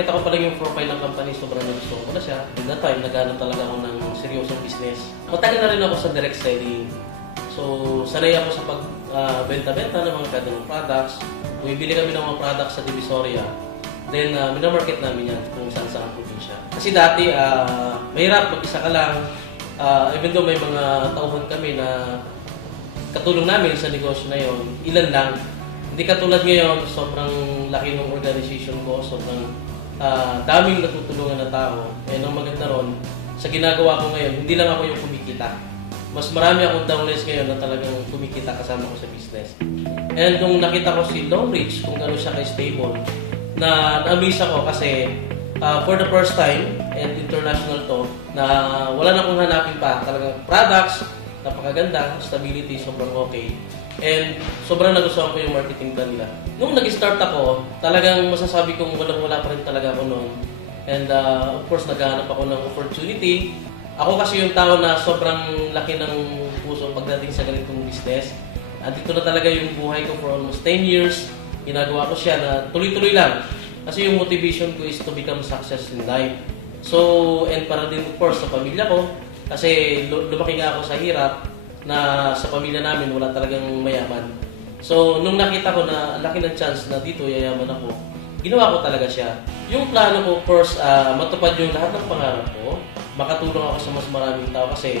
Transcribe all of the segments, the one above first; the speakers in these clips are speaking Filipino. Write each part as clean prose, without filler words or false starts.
nakita ko pa lang yung profile ng company, sobrang nagustuhan ko na siya. At that time, naghanap talaga ako ng seryosong business. Matagal na rin ako sa direct selling. So, sanay ako sa pagbenta-benta ng mga ganung products. Bumibili kami ng mga products sa Divisoria. Then, minamarket namin yan kung saan-saan probinsya. Kasi dati, mahirap, mag-isa ka lang. Even though may mga tauhan kami na katulong namin sa negosyo na yon, ilan lang. Hindi katulad ngayon, sobrang laki ng organization ko, sobrang daming natutulungan na tao. And ang maganda ron, sa ginagawa ko ngayon, hindi lang ako yung kumikita. Mas marami akong downlines ngayon na talagang kumikita kasama ko sa business. And nung nakita ko si Longbridge, kung gano'n siya ka-stable, na-amaze ako kasi for the first time, and international to, na wala na akong hanapin pa. Talagang products, napakaganda, stability, sobrang okay. And sobrang nagustuhan ko yung marketing plan nila. Nung nag-start ako, talagang masasabi kong walang-wala pa rin talaga ako noon. And of course, naghahanap ako ng opportunity. Ako kasi yung tao na sobrang laki ng puso pagdating sa ganitong business. At dito na talaga yung buhay ko for almost 10 years. Ginagawa ko siya na tuloy-tuloy lang. Kasi yung motivation ko is to become success in life. So, and para din of course sa pamilya ko. Kasi lumaki nga ako sa hirap na sa pamilya namin wala talagang mayaman. So, nung nakita ko na laki ng chance na dito yayaman ako, ginawa ko talaga siya. Yung plano ko, of course, matupad yung lahat ng pangarap ko. Makatulong ako sa mas maraming tao kasi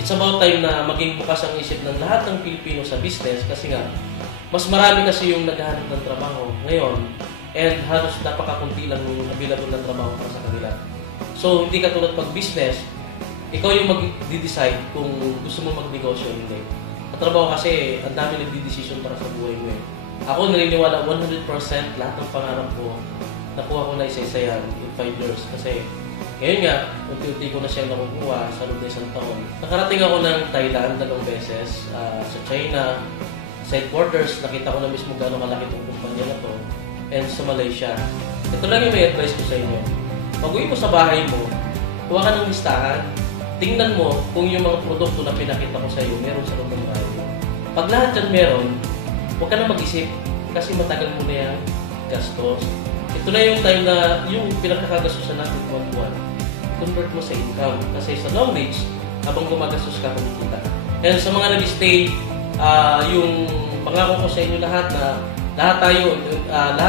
it's about time na maging bukas ang isip ng lahat ng Pilipino sa business kasi nga, mas marami kasi yung naghahanap ng trabaho ngayon and halos napakakunti lang yung available na trabaho para sa kanila. So, hindi katulad pag business, ikaw yung mag-decide kung gusto mo magnegosyo o hindi. Sa trabaho kasi, ang dami nagdi-decision para sa buhay mo eh. Ako naniniwala 100% lahat ng pangarap ko, nakuha ko na isa-isa yan in 5 years. Kasi, ngayon nga, unti-unti ko na siyang nakukuha sa loob ng isang taon. Nakarating ako ng Thailand 2 beses, sa China, sa headquarters, nakita ko na mismo gano'ng kalaki itong kumpanya na to, and sa Malaysia. Ito lang yung may advice ko sa inyo. Pag-uwi mo sa bahay mo, kuha ka ng listahan, tingnan mo kung yung mga produkto na pinakita ko sa iyo meron sa loob ng bahay mo. Pag lahat yan meron, huwag ka na mag-isip kasi matagal mo na yan gastos. Ito na yung time na yung pinagkakagastusan natin buwan-buwan, convert mo sa income. Kasi sa Longbridge, habang gumagastos ka, kumikita. And sa mga nag-stay, yung pangako ko sa inyo lahat na lahat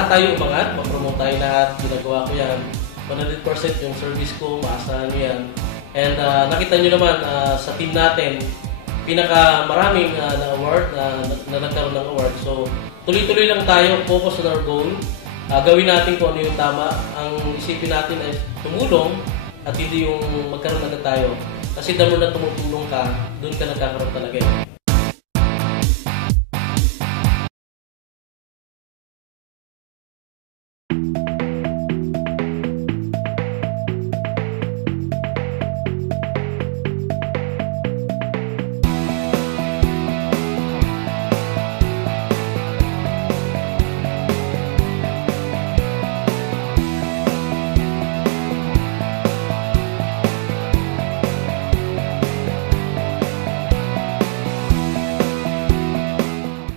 tayo umangat, ma-promote tayo lahat, ginagawa ko yan. 100% yung service ko, maasahan nyo yan. And nakita nyo naman sa team natin, pinaka-maraming na-award, na nagkaroon ng award. So, tuloy-tuloy lang tayo, focus on our goal. Gawin natin kung ano yung tama. Ang isipin natin ay tumulong at hindi yung magkaroon na tayo. Kasi the more na tumutulong ka, doon ka nagkakaroon talaga.